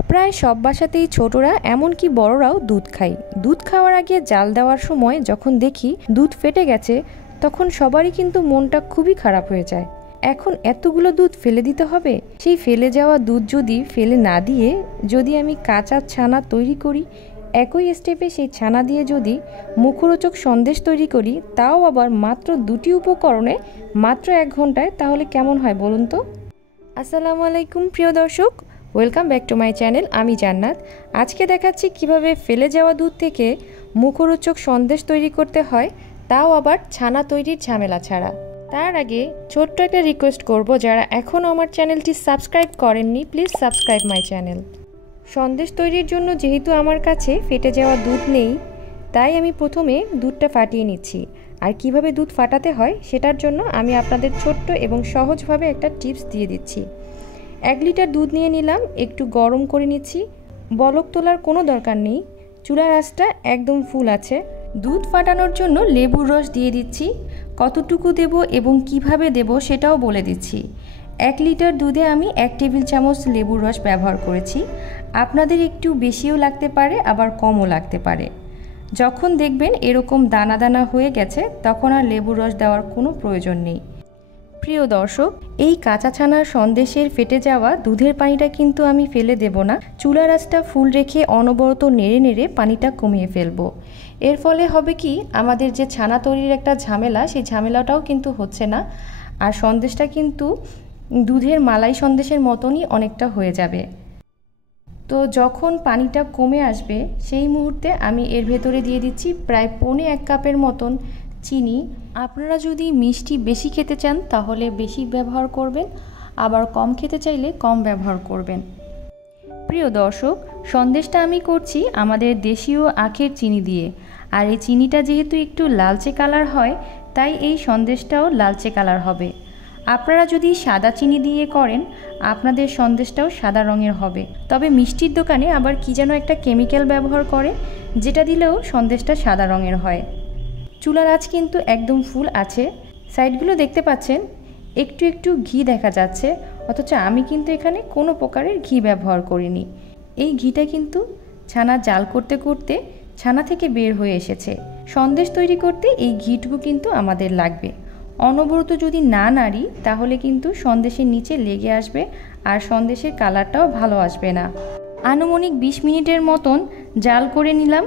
প্রায় সব বাসাতেই ছোটরা এমনকি বড়রাও দুধ খায়। দুধ খাওয়ার আগে জাল দেওয়ার সময় যখন দেখি দুধ ফেটে গেছে, তখন সবারই কিন্তু মনটা খুবই খারাপ হয়ে যায়। এখন এতগুলো দুধ ফেলে দিতে হবে? সেই ফেলে যাওয়া দুধ যদি ফেলে না দিয়ে যদি আমি কাঁচা ছানা তৈরি করি, একই স্টেপে সেই ছানা দিয়ে যদি মুখরোচক সন্দেশ তৈরি করি, তাও আবার মাত্র 2টি উপকরণে মাত্র 1 ঘন্টায়, তাহলে কেমন হয় বলুন তো? আসসালামু আলাইকুম প্রিয় দর্শক, welcome back to my channel. আমি জান্নাত। আজকে দেখাচ্ছি কিভাবে ফেলে যাওয়া দুধ থেকে মুখরোচক সন্দেশ তৈরি করতে হয়, তাও আবার ছানা তৈরির ঝামেলা ছাড়া। তার আগে ছোট্ট একটা রিকোয়েস্ট করব, যারা এখনও আমার চ্যানেলটি সাবস্ক্রাইব করেননি, please subscribe my channel. Sandesh তৈরির জন্য যেহেতু আমার কাছে ফেটে যাওয়া দুধ নেই, তাই আমি প্রথমে দুধটা ফাটিয়ে নিচ্ছি। আর কিভাবে দুধ ফাটাতে হয় সেটার জন্য আমি আপনাদের ছোট্ট এবং সহজভাবে একটা টিপস দিয়ে দিচ্ছি। 1 লিটার দুধ নিয়ে নিলাম, একটু গরম করে নিচ্ছি। বলক তোলার কোনো দরকার নেই, চুলার আঁচটা একদম ফুল আছে। দুধ ফাটানোর জন্য লেবুর রস দিয়ে দিচ্ছি। কতটুকু দেব এবং কিভাবে দেব সেটাও বলে দিচ্ছি। 1 লিটার দুধে আমি 1 টেবিল চামচ লেবুর রস ব্যবহার করেছি। আপনাদের একটু বেশিও লাগতে পারে, আবার কমও লাগতে পারে। যখন দেখবেন এরকম দানা দানা হয়ে গেছে, তখন আর লেবুর রস দেওয়ার কোনো প্রয়োজন নেই। প্রিয় দর্শক, এই কাঁচা ছানার সন্দেশের ফেটে যাওয়া দুধের পানিটা কিন্তু আমি ফেলে দেব না। চুলার আঁচটা ফুল রেখে অনবরত নেড়ে নেড়ে পানিটা কমিয়ে ফেলবো। এর ফলে হবে কি, আমাদের যে ছানা তৈরির একটা ঝামেলা, সেই ঝামেলাটাও কিন্তু হচ্ছে না। আর সন্দেশটা কিন্তু দুধের মালাই সন্দেশের মতনই অনেকটা হয়ে যাবে। তো যখন পানিটা কমে আসবে, সেই মুহূর্তে আমি এর ভেতরে দিয়ে দিচ্ছি প্রায় 1.25 কাপের মতন চিনি। আপনারা যদি মিষ্টি বেশি খেতে চান তাহলে বেশি ব্যবহার করবেন, আবার কম খেতে চাইলে কম ব্যবহার করবেন। প্রিয় দর্শক, সন্দেশটা আমি করছি আমাদের দেশীয় আখের চিনি দিয়ে। আর এই চিনিটা যেহেতু একটু লালচে কালার হয়, তাই এই সন্দেশটাও লালচে কালার হবে। আপনারা যদি সাদা চিনি দিয়ে করেন, আপনাদের সন্দেশটাও সাদা রঙের হবে। তবে মিষ্টির দোকানে আবার কি যেন একটা কেমিক্যাল ব্যবহার করে, যেটা দিলেও সন্দেশটা সাদা রঙের হয়। চুলার আঁচ কিন্তু একদম ফুল আছে। সাইডগুলো দেখতে পাচ্ছেন একটু একটু ঘি দেখা যাচ্ছে, অথচ আমি কিন্তু এখানে কোনো প্রকারের ঘি ব্যবহার করিনি। এই ঘিটা কিন্তু ছানা জাল করতে করতে ছানা থেকে বের হয়ে এসেছে। সন্দেশ তৈরি করতে এই ঘিটুকু কিন্তু আমাদের লাগবে। অনবরত যদি না নাড়ি, তাহলে কিন্তু সন্দেশের নিচে লেগে আসবে আর সন্দেশের কালারটাও ভালো আসবে না। আনুমানিক 20 মিনিটের মতন জাল করে নিলাম।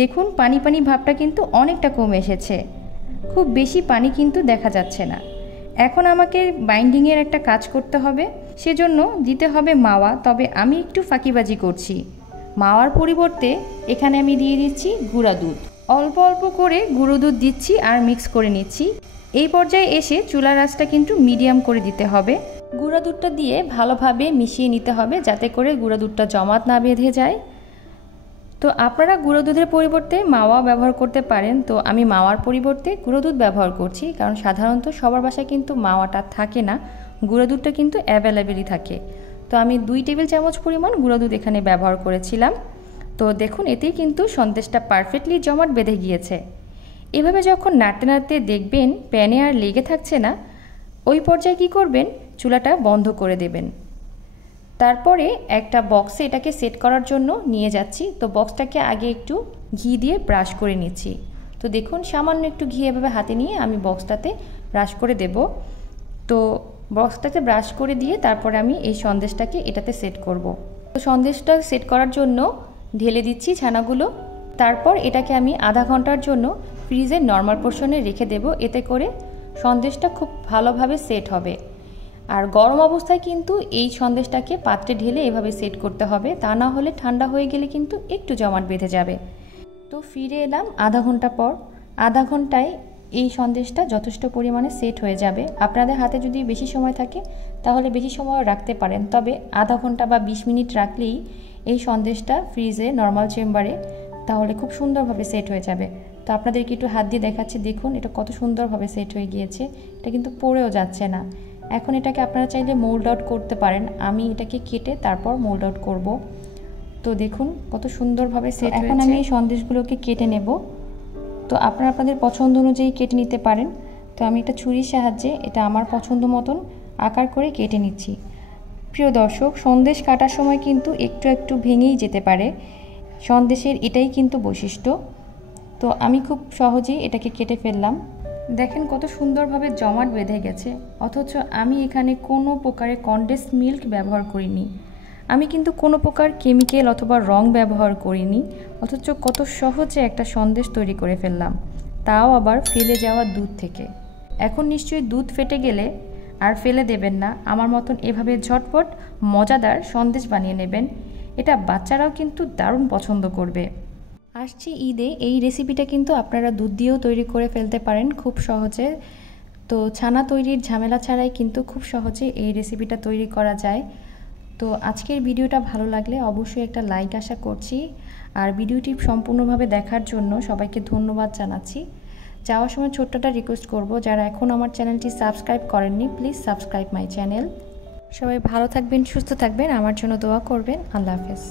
দেখুন পানি পানি ভাবটা কিন্তু অনেকটা কমে এসেছে, খুব বেশি পানি কিন্তু দেখা যাচ্ছে না। এখন আমাকে বাইন্ডিংয়ের একটা কাজ করতে হবে, সেজন্য দিতে হবে মাওয়া। তবে আমি একটু ফাঁকিবাজি করছি। মাওয়ার পরিবর্তে এখানে আমি দিয়ে দিচ্ছি গুঁড়া দুধ। অল্প অল্প করে গুঁড়ো দুধ দিচ্ছি আর মিক্স করে নিচ্ছি। এই পর্যায়ে এসে চুলার আঁচটা কিন্তু মিডিয়াম করে দিতে হবে। গুঁড়া দুধটা দিয়ে ভালোভাবে মিশিয়ে নিতে হবে, যাতে করে গুঁড়া দুধটা জমাট না বেঁধে যায়। তো আপনারা গুঁড়ো দুধের পরিবর্তে মাওয়া ব্যবহার করতে পারেন। তো আমি মাওয়ার পরিবর্তে গুঁড়ো দুধ ব্যবহার করছি, কারণ সাধারণত সবার বাসায় কিন্তু মাওয়াটা থাকে না, গুঁড়ো দুধটা কিন্তু অ্যাভেলেবেলই থাকে। তো আমি 2 টেবিল চামচ পরিমাণ গুঁড়ো দুধ এখানে ব্যবহার করেছিলাম। তো দেখুন এতেই কিন্তু সন্দেশটা পারফেক্টলি জমাট বেঁধে গিয়েছে। এভাবে যখন নাড়তে নাড়তে দেখবেন প্যানে আর লেগে থাকছে না, ওই পর্যায়ে কী করবেন, চুলাটা বন্ধ করে দেবেন। তারপরে একটা বক্সে এটাকে সেট করার জন্য নিয়ে যাচ্ছি। তো বক্সটাকে আগে একটু ঘি দিয়ে ব্রাশ করে নিচ্ছি। তো দেখুন সামান্য একটু ঘি এভাবে হাতে নিয়ে আমি বক্সটাতে ব্রাশ করে দেব। তো বক্সটাতে ব্রাশ করে দিয়ে তারপরে আমি এই সন্দেশটাকে এটাতে সেট করব। তো সন্দেশটা সেট করার জন্য ঢেলে দিচ্ছি ছানাগুলো। তারপর এটাকে আমি আধা ঘন্টার জন্য ফ্রিজের নর্মাল পোর্শনে রেখে দেব, এতে করে সন্দেশটা খুব ভালোভাবে সেট হবে। আর গরম অবস্থায় কিন্তু এই সন্দেশটাকে পাত্রে ঢেলে এভাবে সেট করতে হবে, তা না হলে ঠান্ডা হয়ে গেলে কিন্তু একটু জমাট বেঁধে যাবে। তো ফিরে এলাম আধা ঘন্টা পর। আধা ঘন্টায় এই সন্দেশটা যথেষ্ট পরিমাণে সেট হয়ে যাবে। আপনাদের হাতে যদি বেশি সময় থাকে তাহলে বেশি সময় রাখতে পারেন, তবে আধা ঘন্টা বা 20 মিনিট রাখলেই এই সন্দেশটা ফ্রিজে নর্মাল চেম্বারে তাহলে খুব সুন্দরভাবে সেট হয়ে যাবে। তো আপনাদেরকে একটু হাত দিয়ে দেখাচ্ছি, দেখুন এটা কত সুন্দরভাবে সেট হয়ে গিয়েছে, এটা কিন্তু পড়েও যাচ্ছে না। এখন এটাকে আপনারা চাইলে মোল্ড আউট করতে পারেন, আমি এটাকে কেটে তারপর মোল্ড আউট করব। তো দেখুন কত সুন্দরভাবে সেট হয়েছে। এখন আমি এই সন্দেশগুলোকে কেটে নেব। তো আপনারা আপনাদের পছন্দ অনুযায়ী কেটে নিতে পারেন। তো আমি একটা ছুরির সাহায্যে এটা আমার পছন্দ মতন আকার করে কেটে নিচ্ছি। প্রিয় দর্শক, সন্দেশ কাটার সময় কিন্তু একটু একটু ভেঙেই যেতে পারে। সন্দেশের এটাই কিন্তু বৈশিষ্ট্য। তো আমি খুব সহজেই এটাকে কেটে ফেললাম। দেখেন কত সুন্দরভাবে জমাট বেঁধে গেছে, অথচ আমি এখানে কোনো প্রকারে কনডেন্স মিল্ক ব্যবহার করিনি। আমি কিন্তু কোনো প্রকার কেমিক্যাল অথবা রং ব্যবহার করিনি, অথচ কত সহজে একটা সন্দেশ তৈরি করে ফেললাম, তাও আবার ফেলে যাওয়া দুধ থেকে। এখন নিশ্চয়ই দুধ ফেটে গেলে আর ফেলে দেবেন না, আমার মতন এভাবে ঝটপট মজাদার সন্দেশ বানিয়ে নেবেন। এটা বাচ্চারাও কিন্তু দারুণ পছন্দ করবে। আসছে ঈদে, এই রেসিপিটা কিন্তু আপনারা দুধ দিয়েও তৈরি করে ফেলতে পারেন খুব সহজে। তো ছানা তৈরির ঝামেলা ছাড়াই কিন্তু খুব সহজে এই রেসিপিটা তৈরি করা যায়। তো আজকের ভিডিওটা ভালো লাগলে অবশ্যই একটা লাইক আশা করছি, আর ভিডিওটি সম্পূর্ণভাবে দেখার জন্য সবাইকে ধন্যবাদ জানাচ্ছি। যাওয়ার সময় ছোট্ট একটা রিকোয়েস্ট করব, যারা এখন আমার চ্যানেলটি সাবস্ক্রাইব করেননি, প্লিজ সাবস্ক্রাইব মাই চ্যানেল। সবাই ভালো থাকবেন, সুস্থ থাকবেন, আমার জন্য দোয়া করবেন। আল্লাহ হাফেজ।